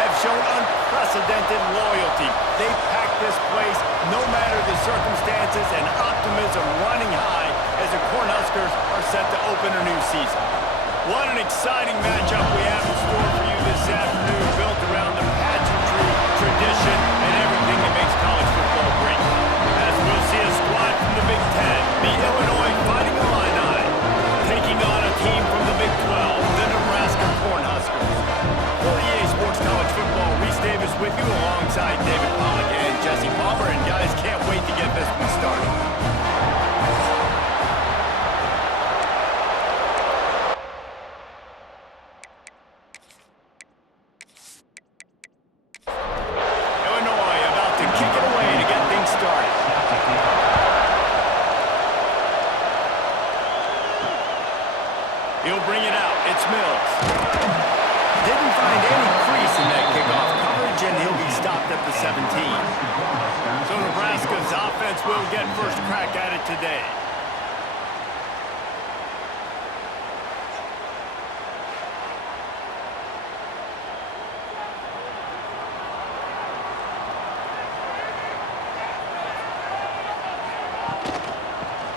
have shown unprecedented loyalty. They pack this place no matter the circumstances, and optimism running high as the Cornhuskers are set to open a new season. What an exciting matchup we have in store for you this afternoon, built around the pageantry, tradition, and everything that makes college football great. As we'll see a squad from the Big Ten, the Illinois Fighting Illinis, taking on a team from the Big 12, the Nebraska Cornhuskers. For EA Sports College Football, Reese Davis with you alongside David Pollack and Jesse Palmer, and guys, can't wait to get this one started. He'll bring it out. It's Mills. Didn't find any crease in that kickoff coverage, and he'll be stopped at the 17. So Nebraska's offense will get first crack at it today.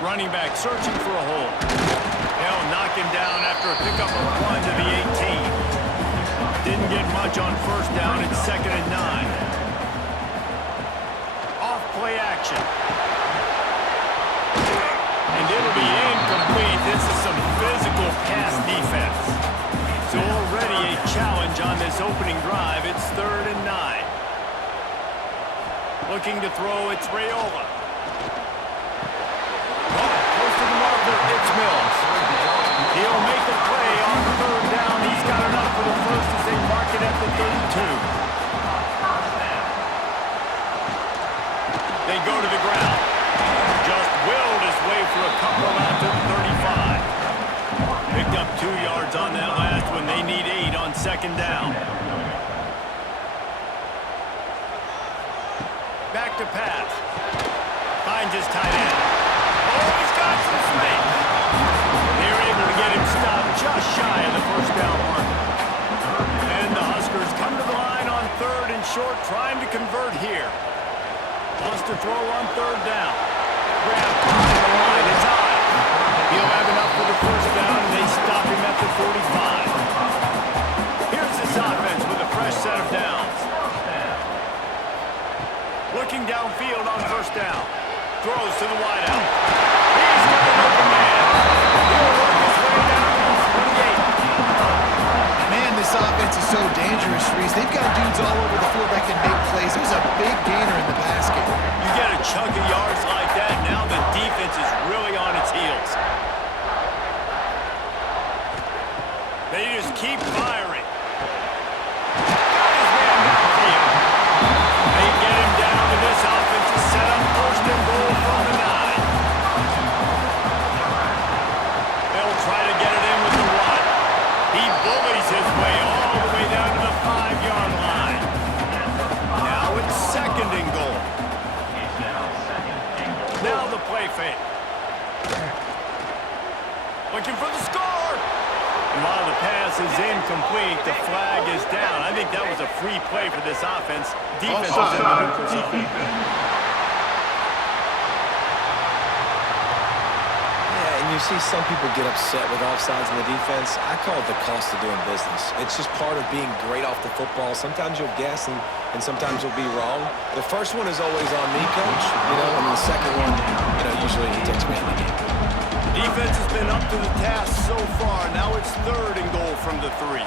Running back searching for a hole. They'll knock him down after a pickup of 1 to the 18. Didn't get much on first down. It's 2nd and 9. Off play action. And it'll be incomplete. This is some physical pass defense. So already a challenge on this opening drive. It's 3rd and 9. Looking to throw, it's Raiola. Close to the marker, it's Mills. He'll make a play on 3rd down. He's got enough for the first as they mark it at the 32. They go to the ground. Just willed his way for a couple out to the 35. Picked up 2 yards on that last one. They need 8 on 2nd down. Back to pass. Finds his tight end. Oh, he's got some space. They're able to get him stopped just shy of the first down mark. And the Huskers come to the line on 3rd and short, trying to convert here. Wants to throw on 3rd down. Grab behind the line. It's high. He'll have enough for the first down, and they stop him at the 45. Here's this offense with a fresh set of downs. Looking downfield on first down. Throws to the wideout. He's got an open man. He'll work his way down to the 28. Man, this offense is so dangerous, Reese. They've got dudes all over the field that can make plays. There's a big gainer in the basket. You get a chunk of yards like that, now the defense is really on its heels. They just keep firing. Got his man downfield. They get him down to this offense to set up 1st and goal from the 9. They'll try to get it in with the run. He bullies his way all the way down to the 5-yard line. Now it's 2nd and goal. Now the play fake. Looking for the score. And while the pass is incomplete, the flag is down. I think that was a free play for this offense. Defense was in the neutral zone. You see some people get upset with offsides in the defense. I call it the cost of doing business. It's just part of being great off the football. Sometimes you'll guess and sometimes you'll be wrong. The first one is always on me, coach, and the second one, usually he takes me in the game. Defense has been up to the task so far. Now it's 3rd and goal from the 3.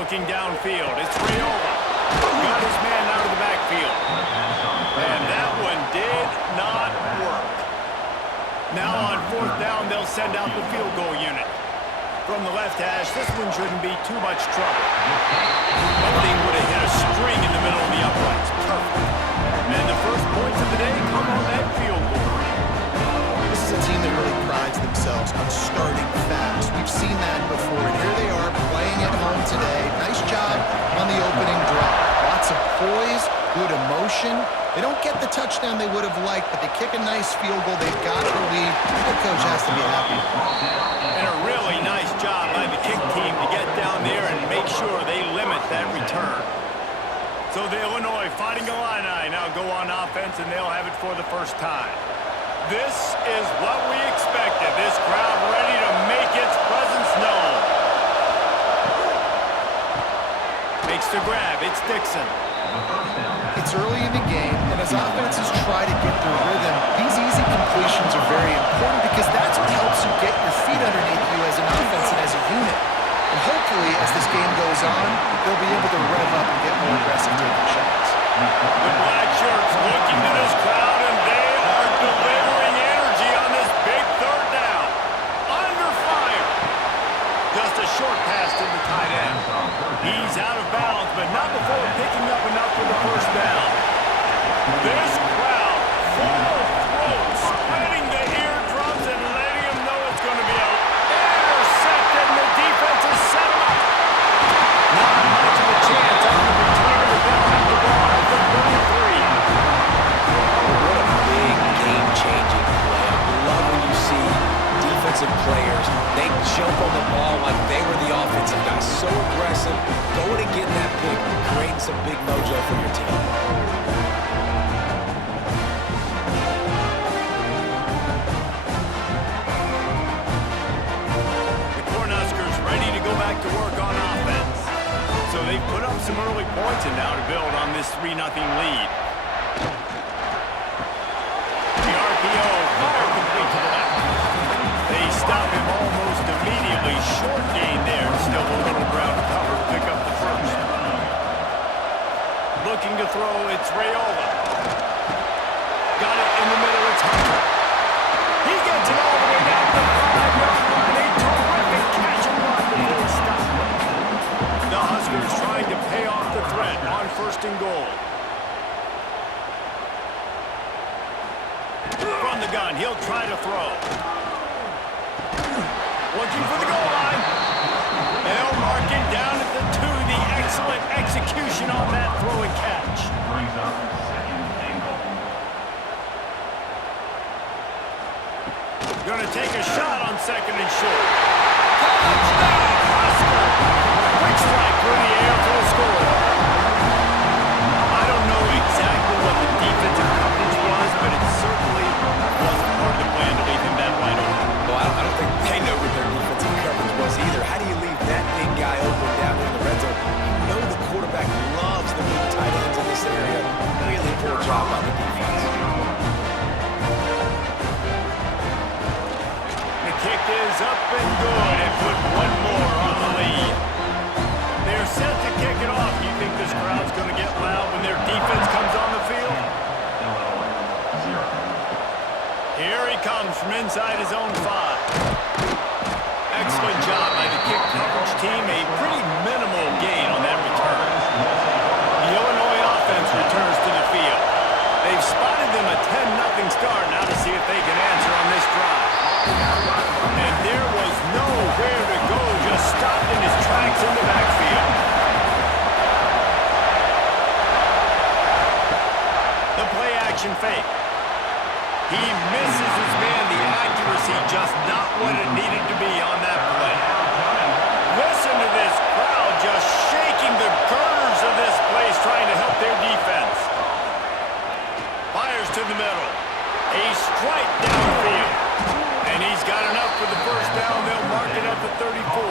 Looking downfield, it's Raiola. Got his man out of the backfield. And that one did not work. Now on 4th down, they'll send out the field goal unit. From the left hash, this one shouldn't be too much trouble. That thing would have hit a string in the middle of the uprights. Perfect. And the first points of the day come on that field goal. This is a team that really prides themselves on starting fast. We've seen that before, and here they are playing at home today. Nice job on the opening drive. Lots of poise, good emotion. They don't get the touchdown they would have liked, but they kick a nice field goal. They've got the lead. The coach has to be happy. And a really nice job by the So the Illinois Fighting Illini now go on offense, and they'll have it for the first time. This is what we expected. This crowd ready to make its presence known. Makes the grab. It's Dixon. It's early in the game, and as offenses try to get their rhythm, these easy completions are very important because that's what helps you get your feet underneath you as an offense and as a unit. And hopefully, as this game goes on, they'll be able to rev up and get more aggressive taking shots. The black shirts looking to this crowd, and they are delivering energy on this big third down. Under fire. Just a short pass to the tight end. He's out of bounds, but not before picking up enough for the first down. This crowd, full of throats, spreading the eardrums and letting them know it's going to be a intercepted, and the defense has set him up. Not much of a chance on the return. They'll have the ball at the 33. What a big game-changing play. I love when you see defensive players, they jump on the ball like they were the offensive guys. So aggressive, going and getting that pick, creating some big mojo for your team. The Cornhuskers ready to go back to work on offense. So they've put up some early points and now to build on this 3-0 lead. The RPO, fire complete to the left. They stop him almost immediately. Short gain there. Still a little ground to cover to pick up the first. Looking to throw, it's Raiola. Got it in the middle, it's Hunter. He gets it all the way down to the 5-yard line. A terrific catch and run before he stopped. The Huskers trying to pay off the threat on 1st and goal. From the gun, he'll try to throw. Looking for the goal line. They'll mark him down at the 2. The excellent execution on that throw and catch. Brings up 2nd and goal. Gonna take a shot on 2nd and short. Touchdown, Husker! Quick strike through the air for the score. I don't know exactly what the defensive coverage was, but it certainly wasn't part of the plan to leave him that wide open. Well, I don't think they know what their defensive coverage was either. How do you leave that big guy open down in the red zone? You know the quarterback loves the big tight ends in this area. Really poor job by the defense. The kick is up and good and put one more on the lead. They're set to kick it off. You think this crowd's going to get loud when their defense comes on the field? Here he comes from inside his own 5. Excellent job by the kick coverage team. A pretty minimal gain on that return. The Illinois offense returns to the field. They've spotted them a 10-0 start. Now to see if they can answer on this drive. And there was nowhere to go. Just stopped in his tracks in the backfield. The play action fake. He misses his man. The accuracy just not what it needed to be on that play. Listen to this crowd just shaking the girders of this place trying to help their defense. Fires to the middle. A strike downfield. And he's got enough for the first down. They'll mark it up at 34.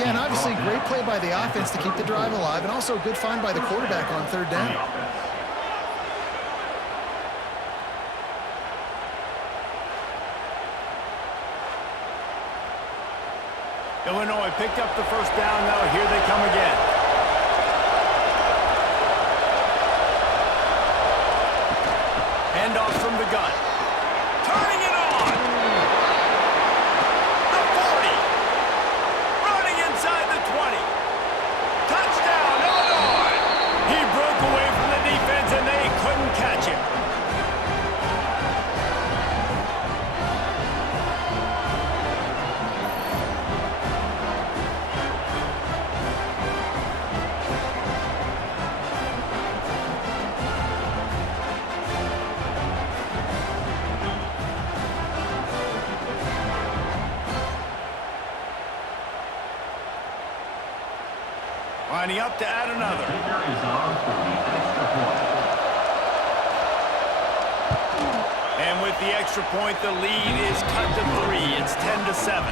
Yeah, and obviously great play by the offense to keep the drive alive, and also a good find by the quarterback on 3rd down. Illinois picked up the first down. Now here they come again. Handoff from the gun. Turning it on. The 40. Running inside the 20. Touchdown, Illinois. He broke away from the defense and they couldn't catch him. Lining up to add another. Kicker is on for the extra point. And with the extra point, the lead is cut to 3. It's 10-7.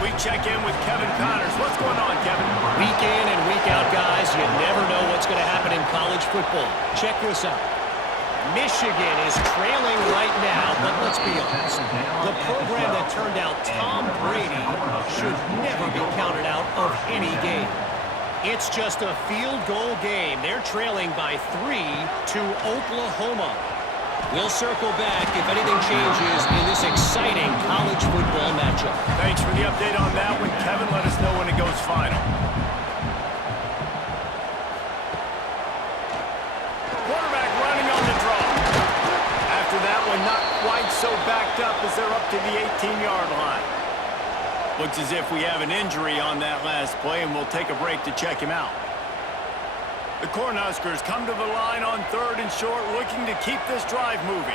We check in with Kevin Connors. What's going on, Kevin? Week in and week out, guys, you never know what's going to happen in college football. Check this out. Michigan is trailing right now, but let's be honest. The program that turned out Tom Brady should never be counted out of any game. It's just a field goal game. They're trailing by 3 to Oklahoma. We'll circle back if anything changes in this exciting college football matchup. Thanks for the update on that one, Kevin. Let us know when it goes final. Quarterback running on the draw. After that one, not quite so backed up as they're up to the 18-yard line. Looks as if we have an injury on that last play, and we'll take a break to check him out. The Cornhuskers come to the line on 3rd and short, looking to keep this drive moving.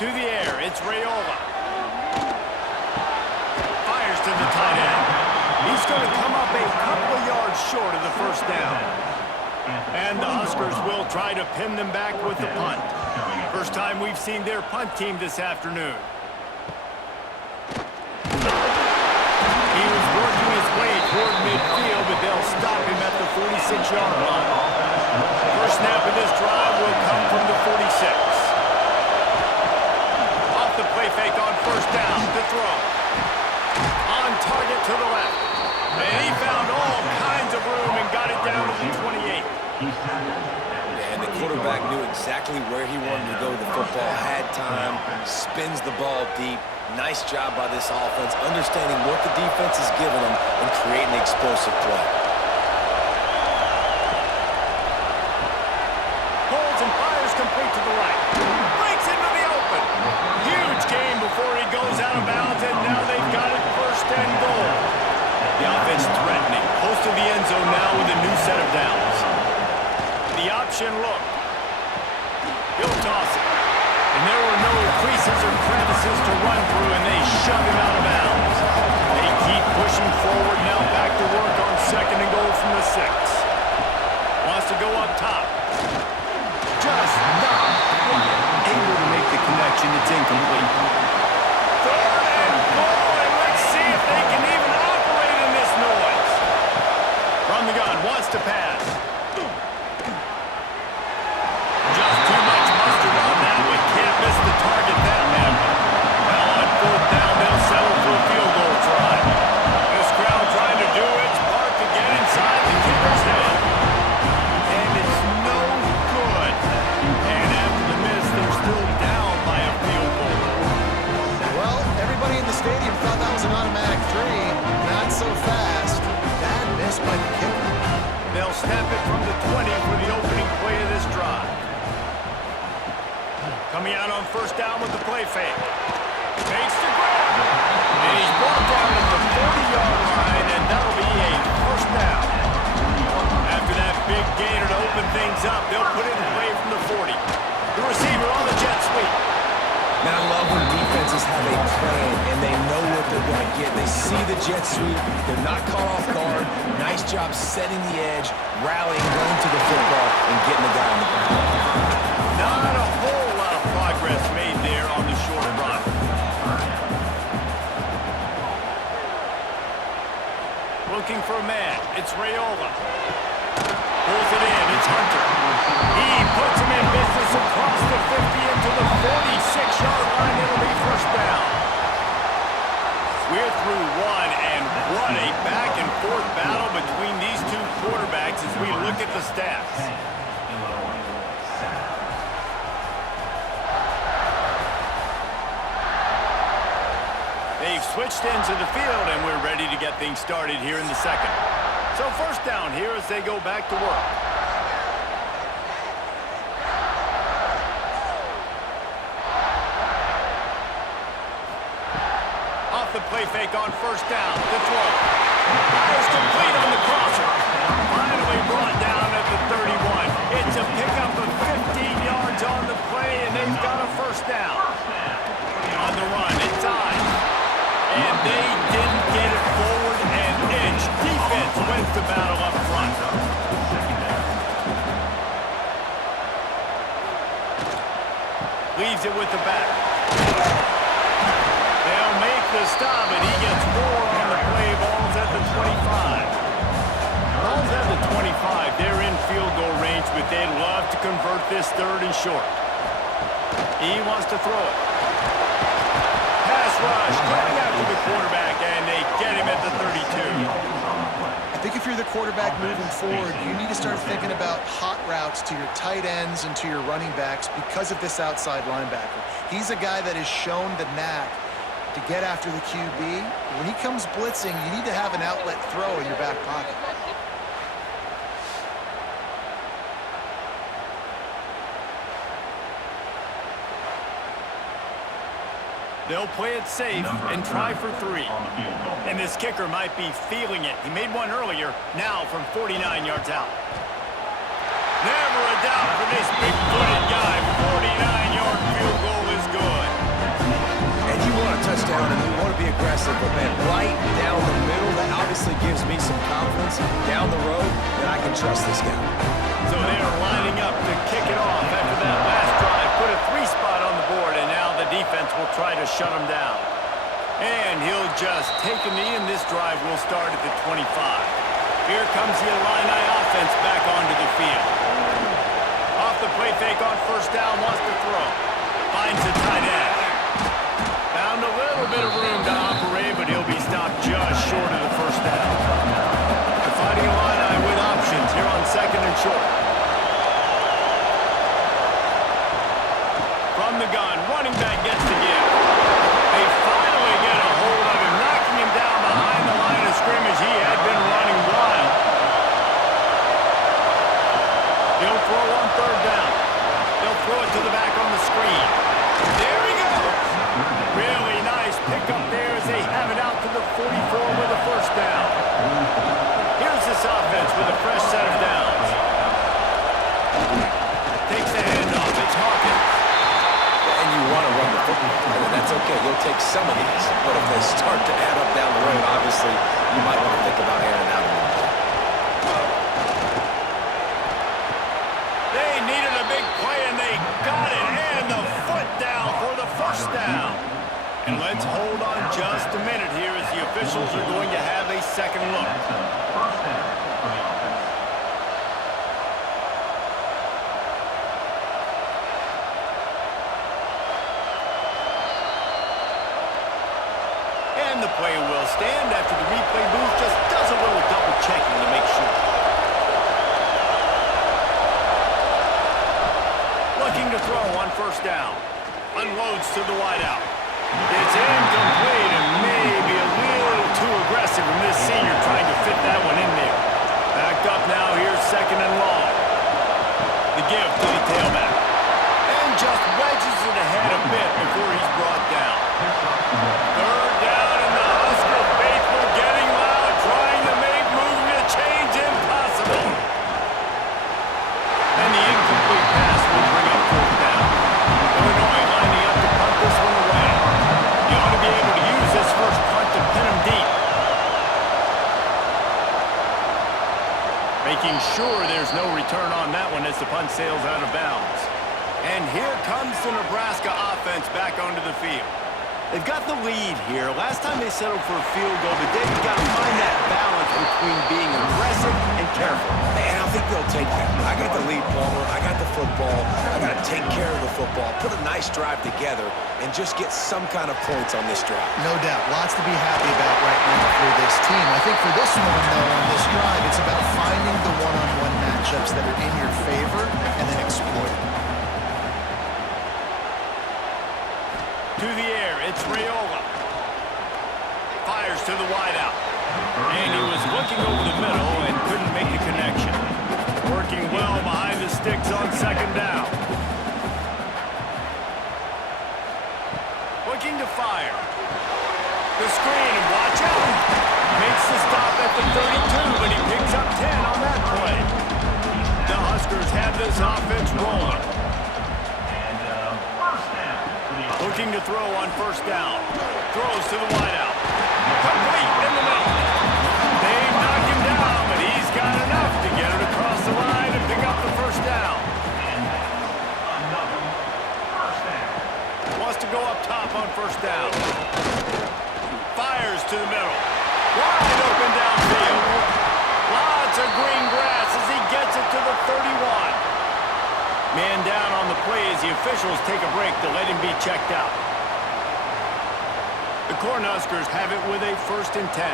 To the air, it's Raiola. Fires to the tight end. He's going to come up a couple of yards short of the first down. And the Huskers will try to pin them back with the punt. First time we've seen their punt team this afternoon. He was working his way toward midfield, but they'll stop him at the 46-yard line. First snap of this drive will come from the 46. Off the play fake on first down to throw. On target to the left. And he found all kinds of room and got it down to the 28. And the quarterback knew exactly where he wanted to go with the football, had time, spins the ball deep. Nice job by this offense, understanding what the defense is giving them and creating the explosive play. Holds and fires complete to the right. Breaks into the open. Huge gain before he goes out of bounds, and now they've got it 1st and goal. The offense threatening. Close to the end zone now with a new set of downs. The option look. He'll toss it. And there were no creases or crevices to run through, and they shove him out of bounds. They keep pushing forward, now back to work on 2nd and goal from the 6. Wants to go up top. Just not quite able to make the connection. It's incomplete. 3rd and goal, and let's see if they can even operate in this noise. From the gun, wants to pass. Just too much mustard on that one. Can't miss the target that man. Well, on 4th down, they'll settle for a field goal try. This crowd trying to do its part to get inside the kicker's head. And it's no good. And after the miss, they're still down by a field goal. Well, everybody in the stadium thought that was an automatic 3. Not so fast. Bad miss by the kicker. They'll snap it from the 20 for the opening play of this drive. Coming out on 1st down with the play fake. Takes the grab. And he's brought down at the 40-yard line, and that'll be a 1st down. After that big gainer to open things up, they'll put it in play from the 40. The receiver on the jet sweep. Man, I love when defenses have a plan and they know what they're going to get. They see the jet sweep. They're not caught off guard. Nice job setting the edge, rallying, running to the football, and getting the guy on the ground. Not a whole lot of progress made there on the short run. Looking for a man. It's Raiola. Pulls it in. It's Hunter. He puts him in business across the 50 into the 46-yard line. It'll be 1st down. We're through one, and what a back-and-forth battle between these two quarterbacks as we look at the stats. They've switched ends of the field, and we're ready to get things started here in the 2nd. So 1st down here as they go back to work. Off the play fake on 1st down. The throw. Fires complete on the crosser. Finally brought down at the 31. It's a pickup of 15 yards on the play, and they've got a 1st down. Leaves it with the back. They'll make the stop, and he gets 4 on the play. Ball's at the 25. Ball's at the 25. They're in field goal range, but they'd love to convert this 3rd and short. He wants to throw it. Pass rush, going after the quarterback, and they get him at the 32. I think if you're the quarterback moving forward, you need to start thinking about hot routes to your tight ends and to your running backs because of this outside linebacker. He's a guy that has shown the knack to get after the QB. When he comes blitzing, you need to have an outlet throw in your back pocket. They'll play it safe and try for 3. And this kicker might be feeling it. He made one earlier, now from 49 yards out. Never a doubt for this big-footed guy. 49-yard field goal is good. And you want a touchdown and you want to be aggressive, but man, right down the middle, that obviously gives me some confidence down the road that I can trust this guy. So they're lining up to kick it off after that last drive. Put a 3-spot on the board, and now the defense will try to shut him down. And he'll just take a knee, and this drive will start at the 25. Here comes the Illini offense back onto the field. Off the play fake on 1st down, wants to throw. Finds the tight end. Found a little bit of room to operate, but he'll be stopped just short of the 1st down. The Fighting Illini with options here on 2nd and short. From the gun, running back gets the give. They finally get a hold of him, knocking him down behind the line of scrimmage. He had been running wild. He'll throw on 3rd down. They'll throw it to the back on the screen. There he goes. Really nice pickup there as they have it out to the 44 with a 1st down. Here's this offense with a fresh set of downs. Takes the handoff. It's Hawkins. And you want to run the football, and that's okay. You'll take some of these, but if they start to add up down the road, obviously, you might want to think about airing out a little bit. They needed a big play, and they got it, and the foot down for the 1st down. And let's hold on just a minute here as the officials are going to have a second look. And the play will stand after the replay booth just does a little double checking to make sure. Looking to throw on 1st down. Unloads to the wideout. It's incomplete and maybe a little too aggressive from this senior trying to fit that one in there. Backed up now, here's 2nd and long. The give to the tailback. And just wedges it ahead a bit before he's brought down. 3rd down, and the Husker faithful getting loud, trying to make movement change impossible. And the incomplete pass will bring up 4th down. Illinois lining up to punt this one away. You ought to be able to use this first punt to pin him deep. Making sure there's no return on that one as the punt sails out of bounds. And here comes the Nebraska offense back onto the field. They've got the lead here. Last time they settled for a field goal, but they've got to find that balance between being aggressive and careful. And I think they'll take that. I got the lead, Palmer. I got the football. I got to take care of the football, put a nice drive together, and just get some kind of points on this drive. No doubt. Lots to be happy about right now for this team. I think for this one, though, on this drive, it's about finding the one-on-one matchups that are in your favor and then exploiting. To the air, it's Raiola. Fires to the wideout. And he was looking over the middle and couldn't make the connection. Working well behind the sticks on 2nd down. Looking to fire. The screen, and watch out. Makes the stop at the 32, but he picks up 10 on that play. The Huskers have this offense rolling. Looking to throw on 1st down. Throws to the wideout. Complete in the middle. They knock him down, but he's got enough to get it across the line and pick up the 1st down. go up top on first down. Fires to the middle. Wide open downfield. Lots of green grass as he gets it to the 31. Man down on the play as the officials take a break to let him be checked out. The Cornhuskers have it with a 1st and 10.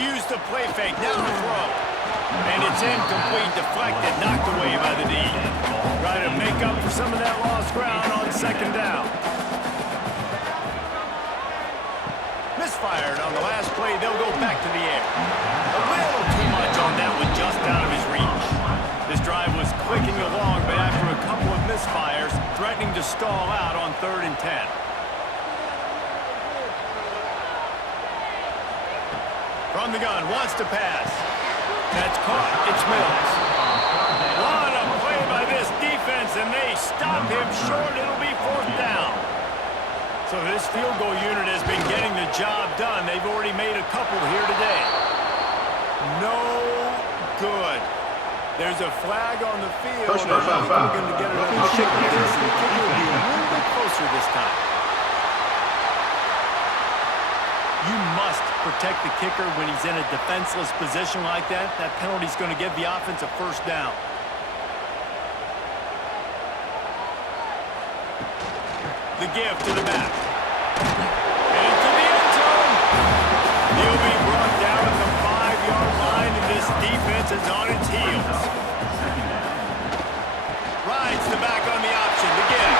Use the play fake, down the throw. And it's incomplete, deflected, knocked away by the D. Try to make up for some of that lost ground on 2nd down. Misfired on the last play, they'll go back to the air. A little too much on that one, just out of his reach. This drive was clicking along, but after a couple of misfires, threatening to stall out on 3rd and 10. From the gun, wants to pass. That's caught. It's Mills. What a play by this defense, and they stop him short. It'll be 4th down. So this field goal unit has been getting the job done. They've already made a couple here today. No good. There's a flag on the field. Personal foul. We're going to get another shake of this. The kicker will be a little bit closer this time. You must protect the kicker when he's in a defenseless position like that. That penalty is going to give the offense a 1st down. The give to the back. Into the end zone. He'll be brought down at the 5-yard line, and this defense is on its heels. Rides the back on the option. The give.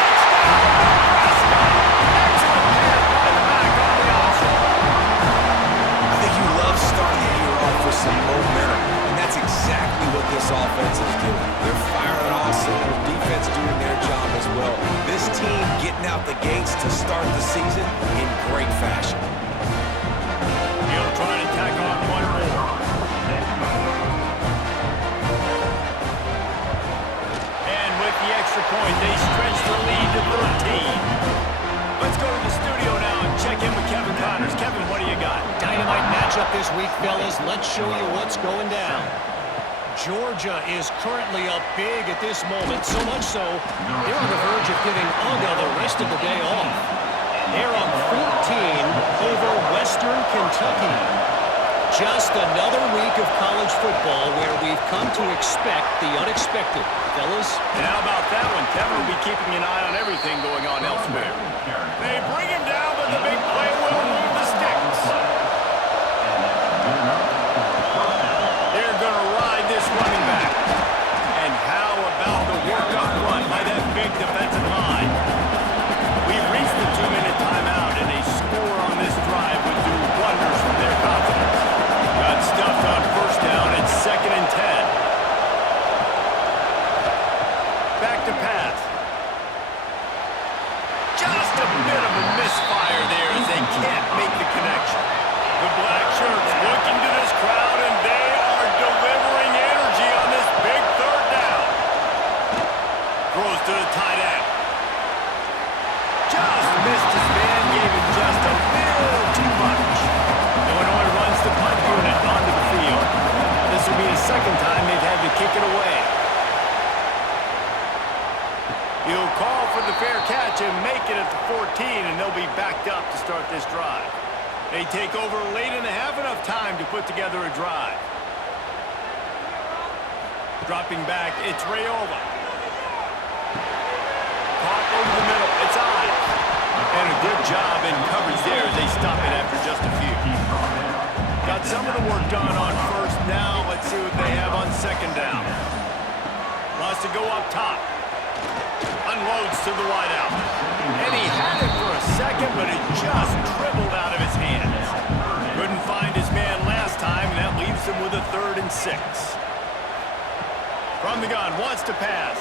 Touchdown, Nebraska. Excellent pass by the back on the option. I think you love starting the year off with some momentum, and that's exactly what this offense is doing. They're firing all cylinders, defense doing their job as well. This team getting out the gates to start the season in great fashion. He'll try to tack on one more. And with the extra point, they stretch the lead to 13. Let's go to the studio now and check in with Kevin Connors. Kevin, what do you got? Dynamite matchup this week, fellas. Let's show you what's going down. Georgia is currently up big at this moment, so much so they're on the verge of giving UGA the rest of the day off. They're up 14 over Western Kentucky. Just another week of college football where we've come to expect the unexpected. Fellas? And how about that one? Kevin will be keeping an eye on everything going on elsewhere. They bring him down, but the big play will move the sticks. They're going to ride this running back. And how about the work-up run by that big defensive line? We've reached the 2-minute timeout, and a score on this drive would do wonders for their confidence. Got stuffed on 1st down. It's 2nd and 10. Back to pass. Just a bit of a misfire there as they can't make the connection. The black shirts looking to this crowd, and they are delivering energy on this big 3rd down. Throws to the tight end. Just missed his man, gave him just a little too much. Illinois runs the punt unit onto the field. This will be the 2nd time they've had to kick it away. He'll call for the fair catch and make it at the 14, and they'll be backed up to start this drive. They take over late in the half, enough time to put together a drive. Dropping back, it's Rayola. Caught over the middle, it's Ives. And a good job in coverage there as they stop it after just a few. Got some of the work done on 1st down. Let's see what they have on 2nd down. Wants to go up top. Unloads to the wideout. And he had it for a second, but it just dribbled out of his hands. Couldn't find his man last time, and that leaves him with a 3rd and 6. From the gun, wants to pass.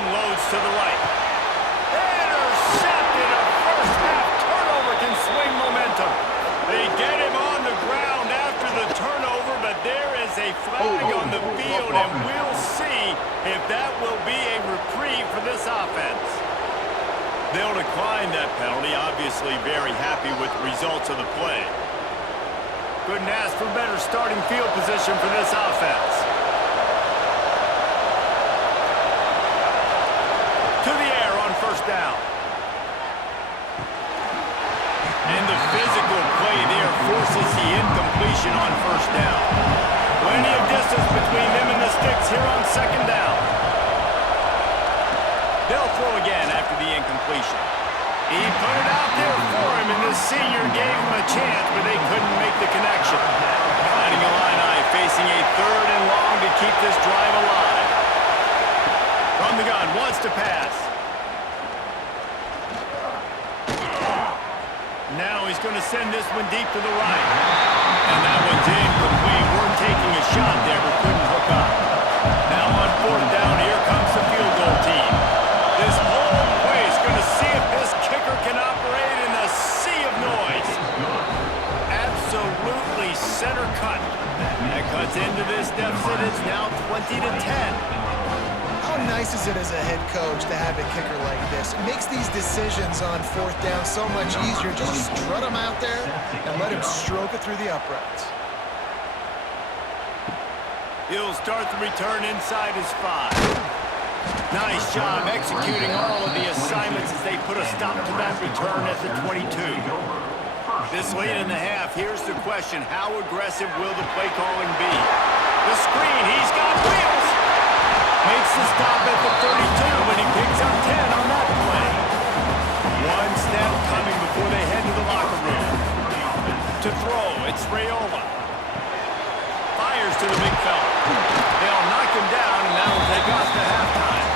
Unloads to the right. Intercepted. A first-half turnover can swing momentum. They get him on the ground after the turnover, but there is a flag on the field, and we'll see if that will be a reprieve for this offense. They'll decline that penalty, obviously. obviously very happy with the results of the play. Couldn't ask for better starting field position for this offense. To the air on first down. And the physical play there forces the incompletion on first down. Plenty of distance between them and the sticks here on second down. They'll throw again after the incompletion. He put it out there for him, and the senior gave him a chance, but they couldn't make the connection. Fighting Illini facing a 3rd and long to keep this drive alive. From the gun, wants to pass. Now he's going to send this one deep to the right. And that one's incomplete. We're taking a shot there, but couldn't hook up. Now on 4th down, here comes the field goal team. This whole play is going to see if this kicker can operate in the sea of noise. Absolutely center cut. That cuts into this deficit. It's now 20-10. How nice is it as a head coach to have a kicker like this? It makes these decisions on 4th down so much easier. Just strut him out there and let him stroke it through the uprights. He'll start the return inside his 5. Nice job executing all of the assignments as they put a stop to that return at the 22. This late in the half, here's the question. How aggressive will the play calling be? The screen, he's got wheels. Makes the stop at the 32, but he picks up 10 on that play. One snap coming before they head to the locker room. To throw, it's Rayola. Fires to the big fella. They'll knock him down, and that'll take us to halftime.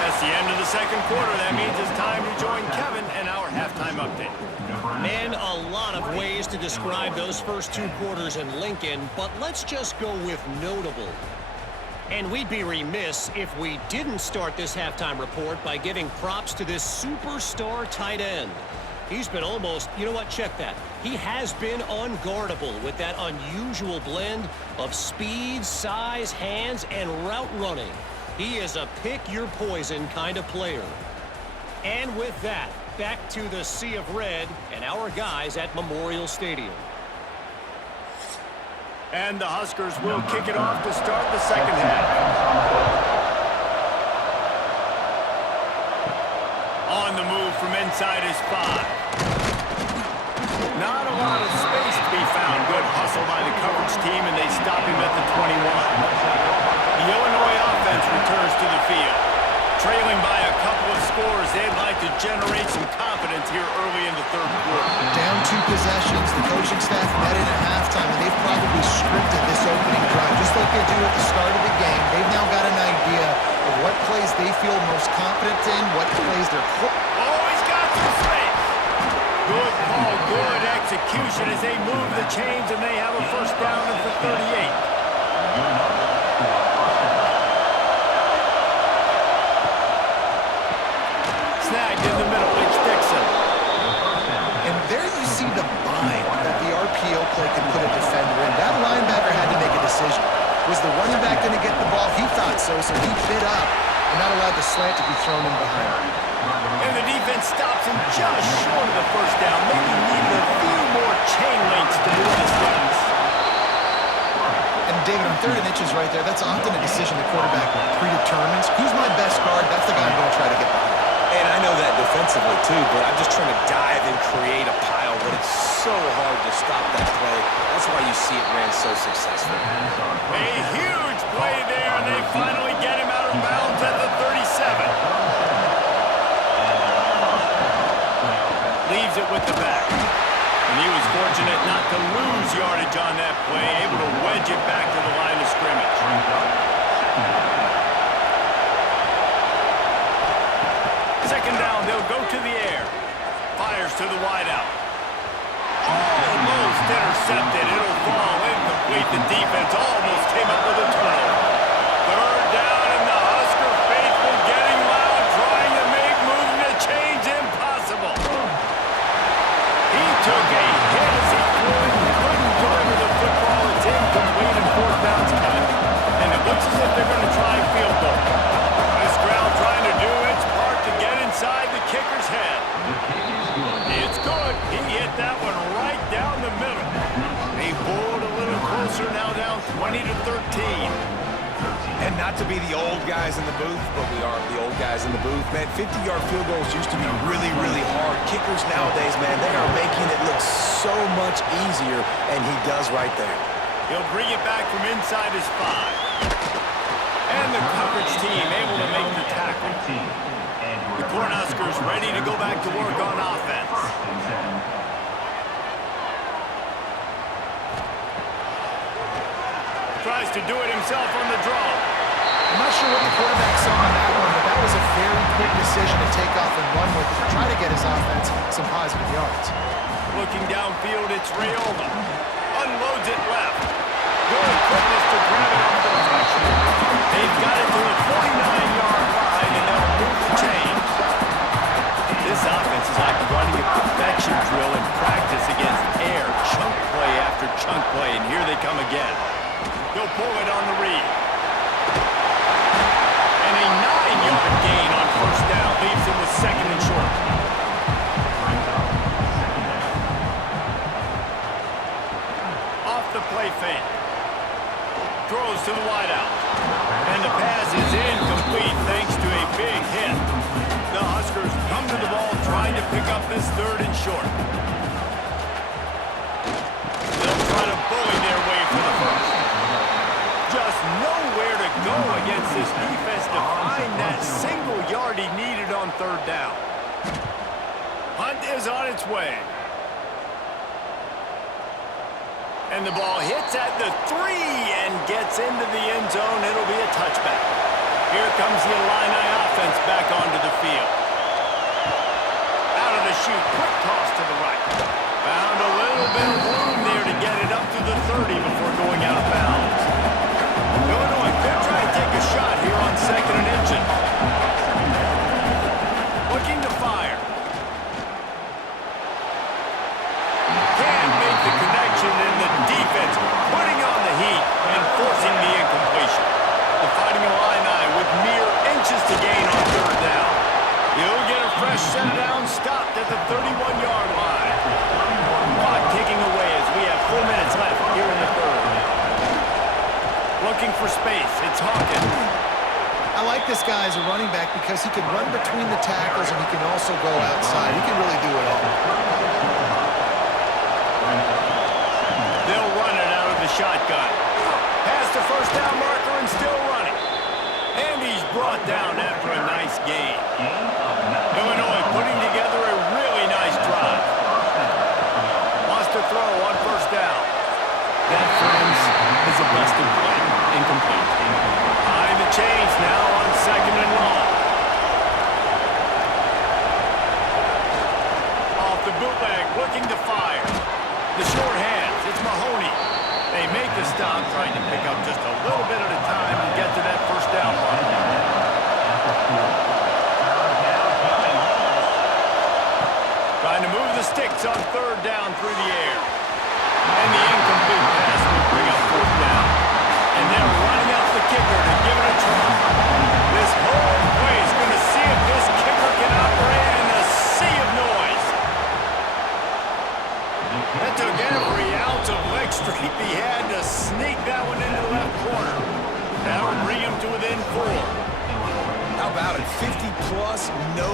That's the end of the second quarter. That means it's time to join Kevin and our halftime update. Man, a lot of ways to describe those first 2 quarters in Lincoln, but let's just go with notable. And we'd be remiss if we didn't start this halftime report by giving props to this superstar tight end. He's been almost, you know what, check that. He has been unguardable with that unusual blend of speed, size, hands, and route running. He is a pick-your-poison kind of player. And with that, back to the Sea of Red and our guys at Memorial Stadium. And the Huskers will kick it off to start the second half. On the move from inside his 5. Not a lot of space to be found. Good hustle by the coverage team, and they stop him at the 21. The Illinois offense returns to the field. Trailing by a couple of scores, they'd like to generate some confidence here early in the third quarter. Down 2 possessions, the coaching staff met in at halftime, and they've probably scripted this opening drive just like they do at the start of the game. They've now got an idea of what plays they feel most confident in, what plays they're... Oh, he's got some space. Good call, good execution as they move the chains, and they have a first down at the 38. Snagged in the middle, it's Dixon. And there you see the bind that the RPO play can put a defender in. That linebacker had to make a decision. Was the running back going to get the ball? He thought so, so he bit up and not allowed the slant to be thrown in behind him. And the defense stops him just short of the first down. Maybe needed a few more chain links to move the sticks. And David, on 3rd and inches right there, that's often a decision the quarterback predetermines. Who's my best guard? That's the guy I'm going to try to get behind. And I know that defensively, too, but I'm just trying to dive and create a pile, but it's so hard to stop that play. That's why you see it ran so successful. A huge play there, and they finally get him out of bounds at the 37. Leaves it with the back. And he was fortunate not to lose yardage on that play, able to wedge it back to the line of scrimmage. Second down, they'll go to the air. Fires to the wideout. Almost intercepted. It'll fall incomplete. The defense almost came up with a turnover. 3rd down, and the Husker faithful getting loud, trying to make moving the chains impossible. He took a hit as he threw it and couldn't deliver the football. It's incomplete and 4th down's coming. And it looks as if they're going to try field goal. This crowd trying to do its part to get inside the kicker's head. good. He hit that one right down the middle. They pulled a little closer, now down 20-13. And not to be the old guys in the booth, but we are the old guys in the booth. Man, 50-yard field goals used to be really, really hard. Kickers nowadays, man, they are making it look so much easier, and he does right there. He'll bring it back from inside his 5. And the coverage team able to make the tackle. The Cornhuskers ready to go back to work on offense. Tries to do it himself on the draw. I'm not sure what the quarterback saw on that one, but that was a very quick decision to take off and run with it, try to get his offense some positive yards. Looking downfield, it's Rayola. Unloads it left. Good quickness to grab it off the deflection. They've got it to the 49-yard line, and they'll move the chains. This offense is like running a perfection drill in practice against air. Chunk play after chunk play, and here they come again. He'll pull it on the read. And a 9-yard gain on first down leaves him with second and short. Off the play fake. Throws to the wideout. And the pass is incomplete thanks to a big hit. The Huskers come to the ball trying to pick up this third and short. They'll try to bully their way for the first. Just nowhere to go against this defense to find that single yard he needed on third down. Punt is on its way. And the ball hits at the 3 and gets into the end zone. It'll be a touchback. Here comes the Illini offense back onto the field. Out of the chute, quick toss to the right. Found a little bit of room there to get it up to the 30 before going out of bounds. Illinois could try to take a shot here on second and inches. Looking to fire. Can't make the connection, and the defense putting on the heat and forcing the incompletion. The Fighting Illini with mere inches to gain on third down. He'll get a fresh set down, stopped at the 31-yard line. Clock ticking away as we have 4 minutes left here in the third. Looking for space, it's Hawkins. I like this guy as a running back because he can run between the tackles and he can also go outside. He can really do it all. They'll run it out of the shotgun. Past the first down marker and still running. And he's brought down after a nice gain. Illinois putting together a really nice drive. Wants to throw on first down. That, friends, is a busted play. Incomplete. Behind the chains now on second and long. Off the bootleg, looking to fire. The short hands, it's Mahoney. They make the stop, trying to pick up just a little bit at a time to get to that first down line. Trying to move the sticks on third down through the air. And the incomplete pass will bring up fourth down. And they're running out the kicker to give it a try. This whole play is going to see if this kicker can operate in a sea of noise. That took every ounce of leg strength he had to sneak that one into the left corner. That'll bring him to within 4. How about it? 50-plus, no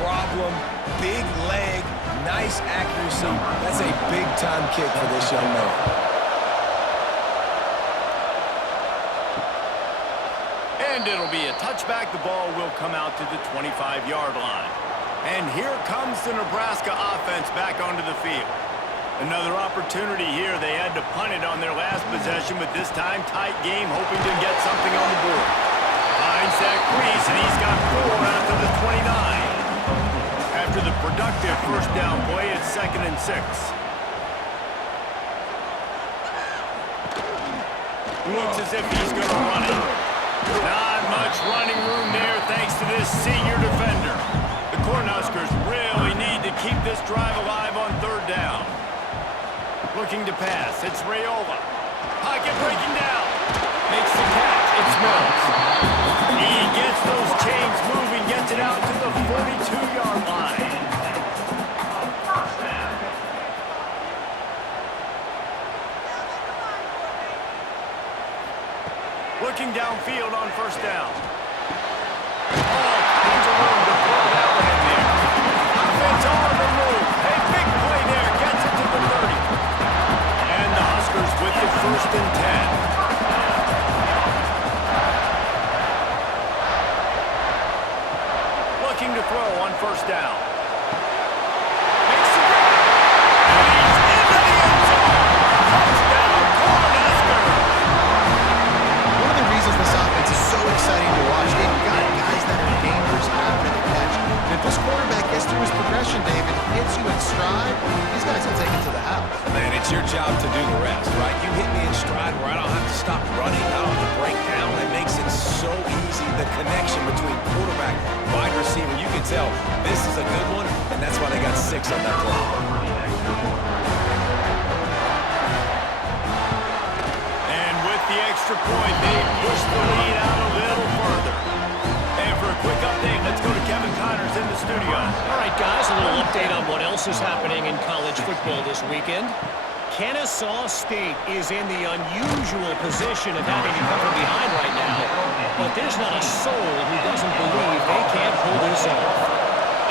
problem. Big leg, nice accuracy. That's a big-time kick for this young man. And it'll be a touchback. The ball will come out to the 25-yard line. And here comes the Nebraska offense back onto the field. Another opportunity here. They had to punt it on their last possession, but this time tight game, hoping to get something on the board. Finds that crease, and he's got 4 out to the 29. After the productive first down play, it's second and 6. Looks as if he's going to run it. Not much running room there thanks to this senior defender. The Cornhuskers really need to keep this drive alive on third down. Looking to pass, it's Rayola. Pocket breaking down. Makes the catch, it's Mills. He gets those chains moving, gets it out to the 42-yard line. Looking downfield on first down. All kinds of room to throw that one in there. Offense on the move. A big play there. Gets it to the 30. And the Huskers with the 1st and 10. Looking to throw on first down. Makes the grab. And he's into the end zone. Touchdown, Cornhuskers. One of the reasons this offense is so exciting to watch, they've got guys that are dangerous after the catch. And if this quarterback gets through his progression, David, hits you in stride, these guys will take it to the house. Man, it's your job to do the rest, right? You hit me in stride where I don't have to stop running, I don't have to break down. It makes it so easy, the connection between quarterback, wide receiver. You can tell this is a good one, and that's why they got 6 on that play. And with the extra point, they push the lead out a little further. And for a quick update, let's go to Kevin Connors in the studio. All right, guys, a little update on what else is happening in college football this weekend. Kennesaw State is in the unusual position of having to come from behind right now, but there's not a soul who doesn't believe they can't pull this off.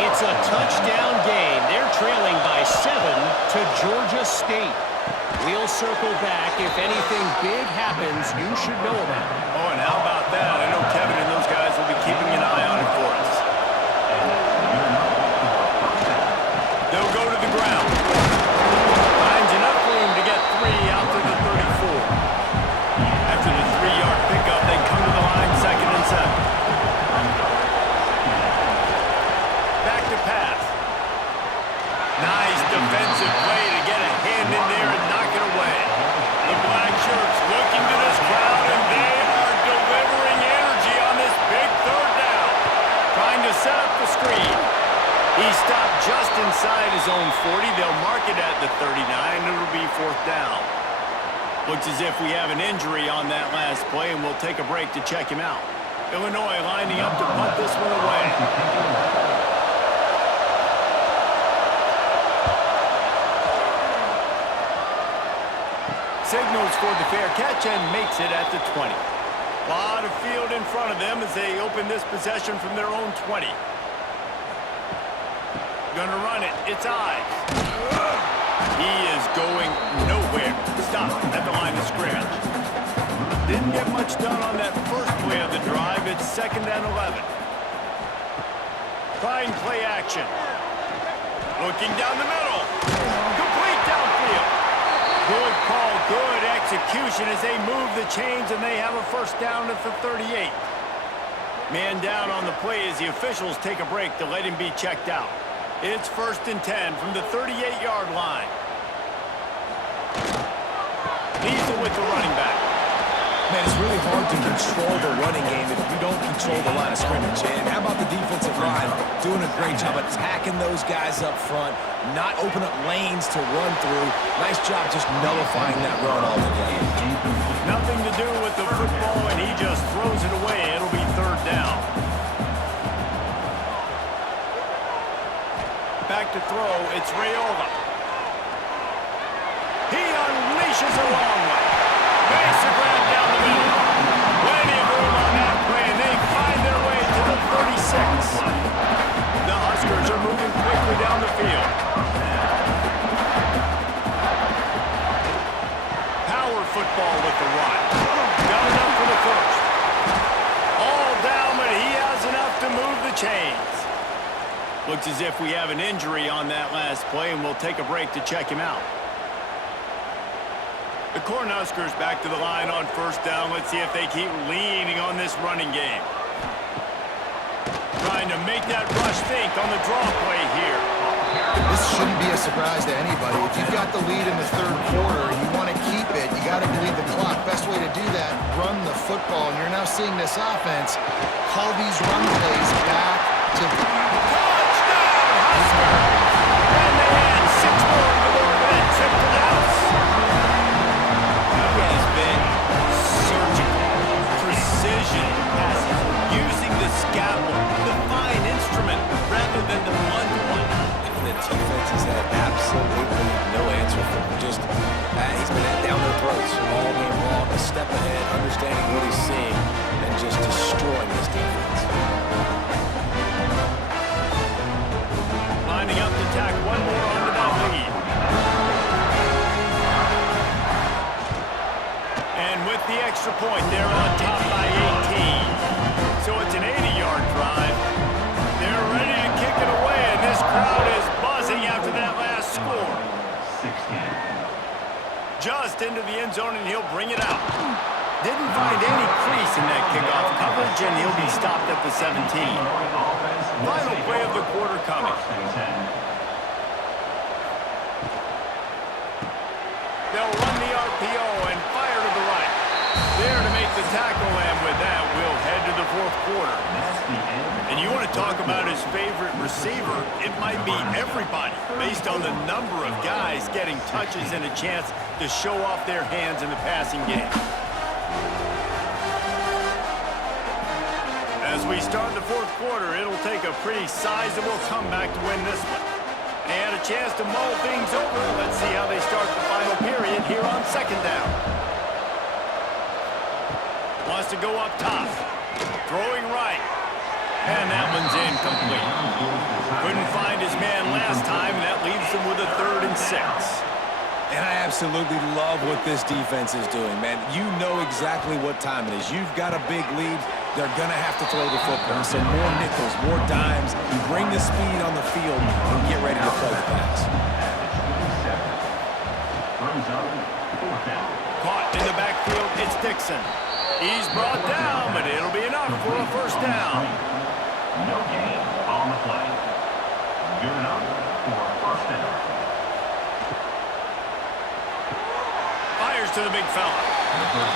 It's a touchdown game. They're trailing by 7 to Georgia State. We'll circle back. If anything big happens, you should know about it. Oh, and how about that? I know Kevin and those guys will be keeping an eye on it for us. They'll go to the ground. Finds enough room to get 3 out to the 34. After the 3-yard pickup, they come to the line, 2nd and 7. Back to pass. Nice defensive play to get a hand in there and knock it away. The black shirts looking to this crowd, and they are delivering energy on this big 3rd down. Trying to set up the screen. He stopped just inside his own 40. They'll mark it at the 39. It'll be 4th down. Looks as if we have an injury on that last play, and we'll take a break to check him out. Illinois lining up to punt this one away. Signals for the fair catch and makes it at the 20. A lot of field in front of them as they open this possession from their own 20. Gonna run it. It's Ives. He is going nowhere. Stop at the line of scrimmage. Didn't get much done on that first play of the drive. It's 2nd and 11. Trying play action. Looking down the middle. Complete downfield. Good call, good execution as they move the chains and they have a 1st down at the 38. Man down on the play as the officials take a break to let him be checked out. It's 1st and 10 from the 38-yard line. Needs it with the running back. Man, it's really hard to control the running game if you don't control the line of scrimmage. And how about the defensive line doing a great job attacking those guys up front, not open up lanes to run through. Nice job just nullifying that run altogether. Nothing to do with the football, and he just throws it away. It'll be 3rd down. Back to throw, it's Rayola. He unleashes a long one. Makes a grab down the middle. Plenty of room on that play, and they find their way to the 36. The Huskers are moving quickly down the field. Power football with the run. Got enough for the 1st. All down, but he has enough to move the chains. Looks as if we have an injury on that last play, and we'll take a break to check him out. The Cornhuskers back to the line on 1st down. Let's see if they keep leaning on this running game. Trying to make that rush think on the draw play here. This shouldn't be a surprise to anybody. If you've got the lead in the 3rd quarter and you want to keep it, you got to bleed the clock. Best way to do that, run the football. And you're now seeing this offense call these run plays back to Touchdown, Huskers! And they add 6 more to the board with that tip to the house. He has been surgical, precision passes, using the scalpel, the fine instrument, rather than the blunt one. And the defense has had absolutely no answer for him. He's been down their throats all game long, a step ahead, understanding what he's seeing. extra point. They're on top by 18. So it's an 80-yard drive. They're ready to kick it away, and this crowd is buzzing after that last score. 16. Just into the end zone, and he'll bring it out. Didn't find any crease in that kickoff coverage, and he'll be stopped at the 17. Final play of the quarter coming. They'll run the RPO and fire to the right. There to make the tackle, and with that, we'll head to the fourth quarter. And you want to talk about his favorite receiver, it might be everybody, based on the number of guys getting touches and a chance to show off their hands in the passing game. As we start the fourth quarter, it'll take a pretty sizable comeback to win this one. And a chance to mull things over. Let's see how they start the final period here on second down. Wants to go up top. Throwing right. And that one's incomplete. Couldn't find his man last time, and that leaves him with a 3rd and 6. And I absolutely love what this defense is doing, man. You know exactly what time it is. You've got a big lead. They're going to have to throw the football. So more nickels, more dimes. Bring the speed on the field and get ready to play the pass. Caught in the backfield, it's Dixon. He's brought down, but it'll be enough for a first down. No gain on the play. Good enough for a first down. Fires to the big fella.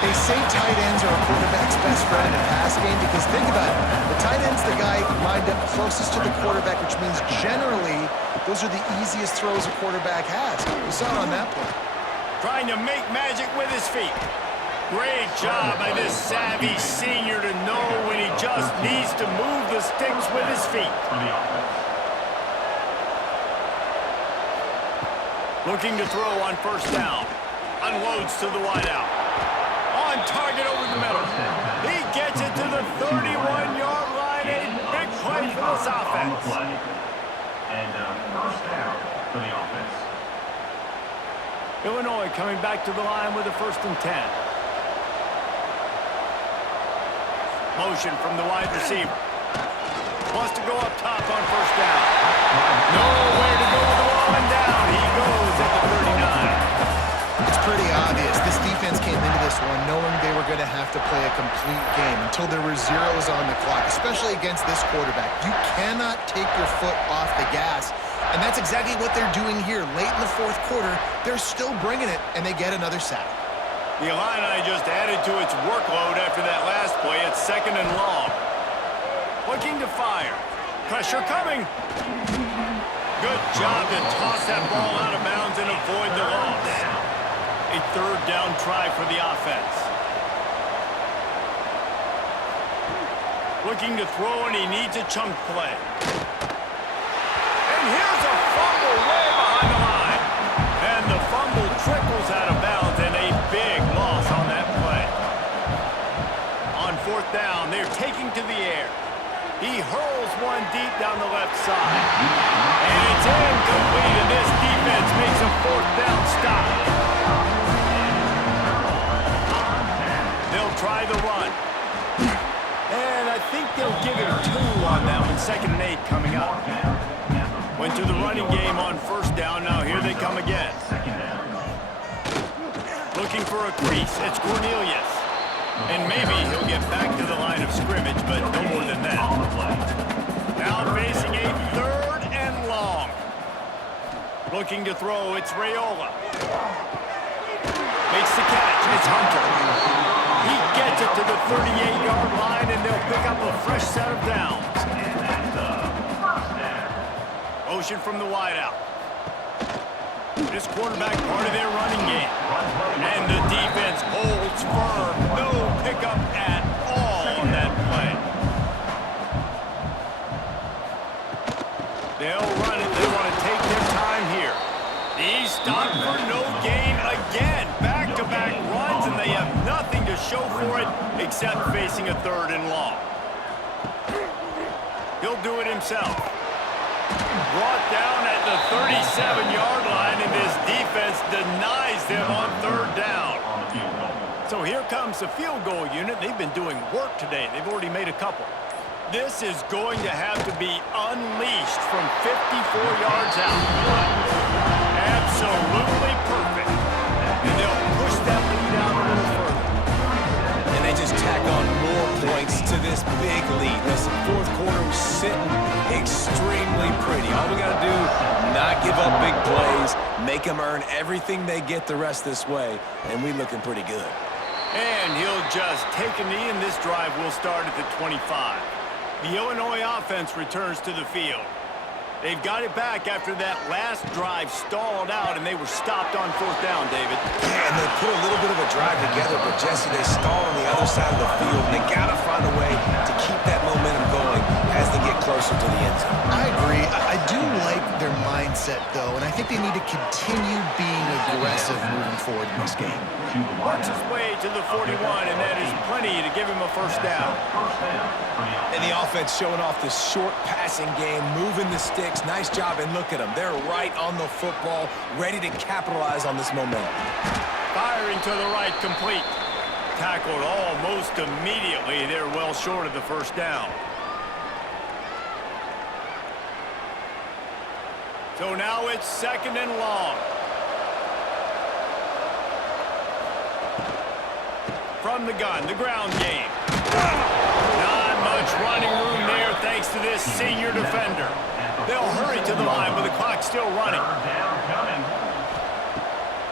They say tight ends are a quarterback's best friend in a pass game because think about it. The tight end's the guy lined up closest to the quarterback, which means generally those are the easiest throws a quarterback has. We saw it on that play. Trying to make magic with his feet. Great job by this savvy senior to know when he just needs to move the sticks with his feet. Looking to throw on first down. Unloads to the wideout. On target over the middle. He gets it to the 31-yard line. A big play for this offense. And first down for the offense. Illinois coming back to the line with a 1st and 10. Motion from the wide receiver. Wants to go up top on first down. Nowhere to go with the ball and down. He goes at the 39. It's pretty obvious. This defense came into this one knowing they were going to have to play a complete game until there were zeros on the clock, especially against this quarterback. You cannot take your foot off the gas, and that's exactly what they're doing here. Late in the fourth quarter, they're still bringing it, and they get another sack. The Illini just added to its workload after that last play. It's 2nd and long. Looking to fire. Pressure coming. Good job to toss that ball out of bounds and avoid the loss. A 3rd down try for the offense. Looking to throw, and he needs a chunk play. And here's a fumble way behind the line. And the fumble trickles out of bounds, and a big loss on that play. On 4th down, they're taking to the air. He hurls one deep down the left side. And it's incomplete, and this defense makes a 4th down stop. They'll try the run. And I think they'll give him 2 on that one. 2nd and 8 coming up. Went to the running game on first down. Now here they come again. Looking for a crease. It's Cornelius. And maybe he'll get back to the line of scrimmage, but no more than that. Now facing a 3rd and long. Looking to throw. It's Raiola. Makes the catch. It's Hunter. He gets it to the 38-yard line, and they'll pick up a fresh set of downs. Motion from the wideout. This quarterback part of their running game. And the defense holds firm. No pickup at all on that play. They'll run it. They want to take their time here. He's stopped for no gain again. Back-to-back runs, and they have nothing to show for it except facing a 3rd and long. He'll do it himself. Brought down at the 37-yard line, and this defense denies them on 3rd down. So here comes the field goal unit. They've been doing work today. They've already made a couple. This is going to have to be unleashed from 54 yards out. Absolutely perfect. And they'll push that lead out a little further. And they just tack on more points to this big lead. Listen, fourth quarter was sitting extremely pretty. All we got to do, not give up big plays, make them earn everything they get the rest this way, and we looking pretty good. And he'll just take a knee, and this drive will start at the 25. The Illinois offense returns to the field. They've got it back after that last drive stalled out, and they were stopped on fourth down, David. Yeah, and they put a little bit of a drive together, but, Jesse, they stalled on the other side of the field. And they got to find a way to keep that momentum going as they get closer to the end zone. I agree. I do like their mindset, though, and I think they need to continue being aggressive moving forward in this game. Works his way to the 41, and that is plenty to give him a first down. And the offense showing off this short passing game, moving the sticks. Nice job, and look at them. They're right on the football, ready to capitalize on this momentum. Firing to the right, complete. Tackled almost immediately. They're well short of the first down. So now it's second and long. From the gun, the ground game. Not much running room there thanks to this senior defender. They'll hurry to the line with the clock still running.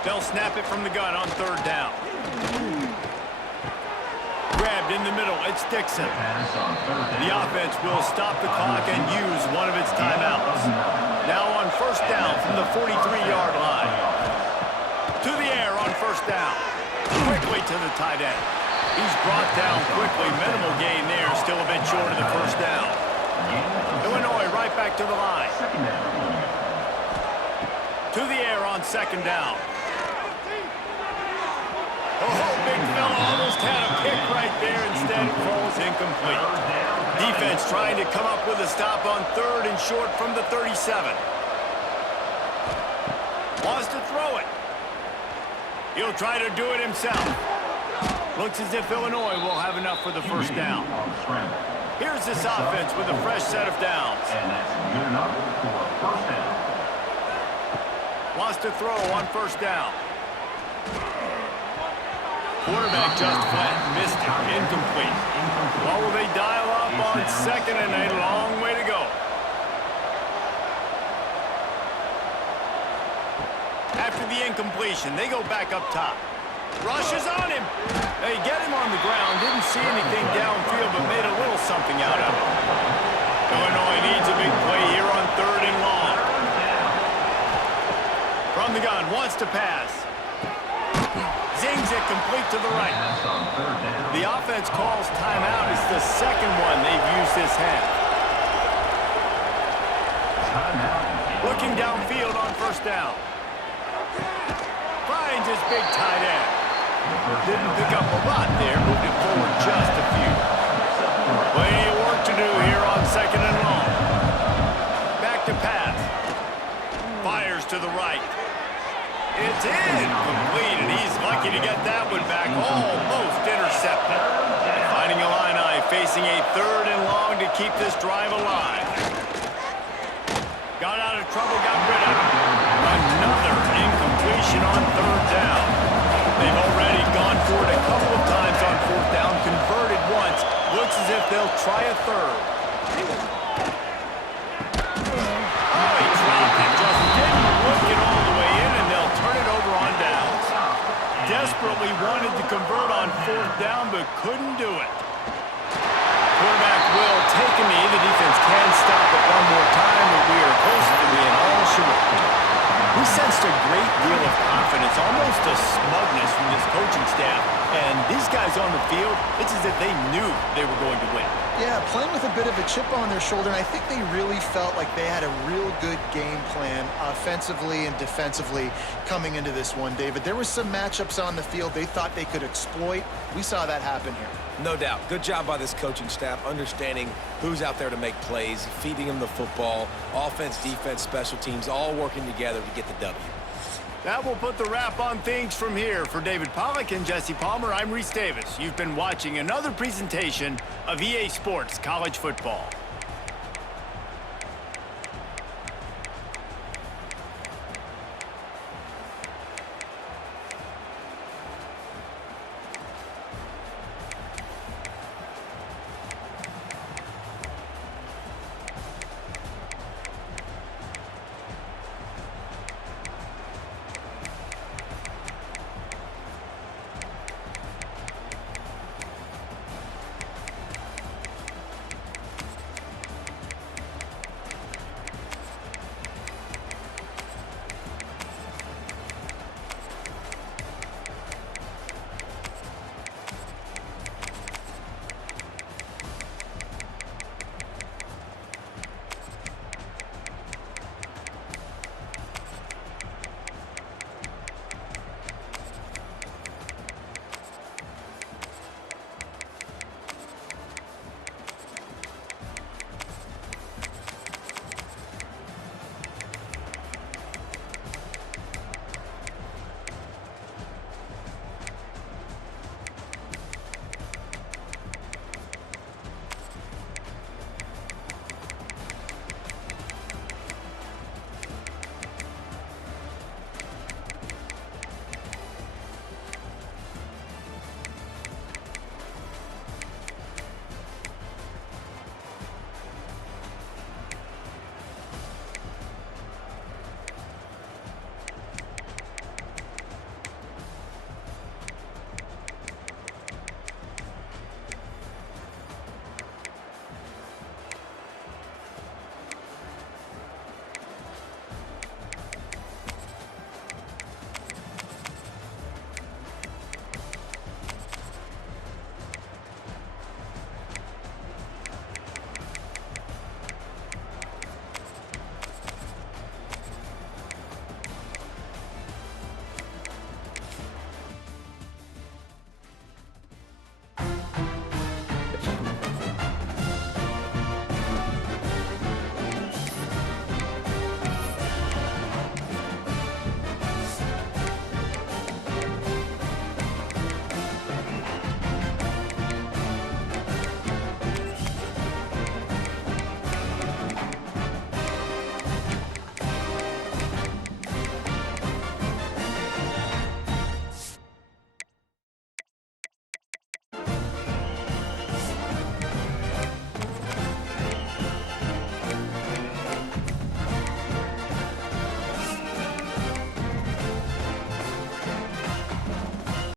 They'll snap it from the gun on third down. Grabbed in the middle, it's Dixon. The offense will stop the clock and use one of its timeouts. Now on first down from the 43-yard line. To the air on first down. Quickly to the tight end. He's brought down quickly. Minimal gain there, still a bit short of the first down. Illinois right back to the line. To the air on second down. Oh, big fella almost had a pick right there. Instead, it falls incomplete. Defense trying to come up with a stop on third and short from the 37. Wants to throw it. He'll try to do it himself. Looks as if Illinois will have enough for the first down. Here's this offense with a fresh set of downs. And that's good enough for first down. Wants to throw on first down. Quarterback just flat missed it. Incomplete. Well, will they dial up on second and a long way to go? After the incompletion, they go back up top. Rushes on him. They get him on the ground. Didn't see anything downfield, but made a little something out of it. Illinois needs a big play here on third and long. From the gun, wants to pass. Zings it complete to the right. The offense calls timeout. It's the second one they've used this half. Looking downfield on first down. Finds his big tight end. Didn't pick up a lot there. Moved it forward just a few. Plenty of work to do here on second and long. Back to pass. Fires to the right. It's incomplete, and he's lucky to get that one back. Almost intercepted. Finding Illini facing a third and long to keep this drive alive. Got out of trouble, got rid of it. Another incompletion on third down. They've already gone for it a couple of times on fourth down, converted once. Looks as if they'll try a third. Oh, he dropped it. Just didn't look it all the way in, and they'll turn it over on downs. Desperately wanted to convert on fourth down, but couldn't do it. Quarterback will take a knee. The defense can stop it one more time, but we are close to being all sure. We sensed a great deal of confidence, almost a smugness from this coaching staff. And these guys on the field, it's as if they knew they were going to win. Yeah, playing with a bit of a chip on their shoulder, and I think they really felt like they had a real good game plan offensively and defensively coming into this one, David. There were some matchups on the field they thought they could exploit. We saw that happen here. No doubt. Good job by this coaching staff, understanding who's out there to make plays, feeding them the football, offense, defense, special teams, all working together to get the W. That will put the wrap on things from here. For David Pollack and Jesse Palmer, I'm Reese Davis. You've been watching another presentation of EA Sports College Football.